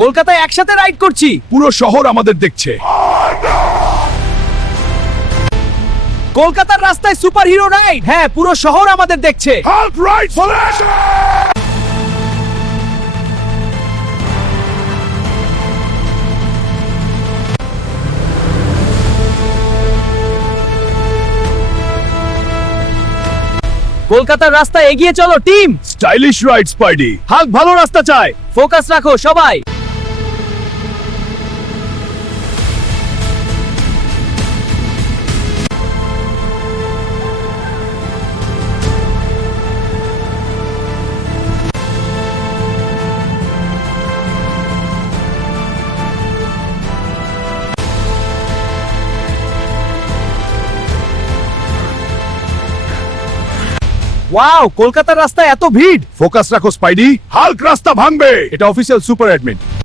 কলকাতায় একসাথে রাইড করছি। পুরো শহর আমাদের দেখছে। কলকাতার রাস্তায় সুপার হিরো রাইড। হ্যাঁ, পুরো শহর আমাদের দেখছে। Hulk ride flash. কলকাতার রাস্তায় এগিয়ে চলো team. Stylish ride Spidey. Hulk ভালো রাস্তা চায়। ফোকাস রাখো সবাই। ওয়াও, কলকাতার রাস্তায় এত ভিড়। ফোকাস রাখো স্পাইডি। হাল্ক রাস্তা ভাঙবে। এটা অফিসিয়াল সুপার অ্যাডমিন।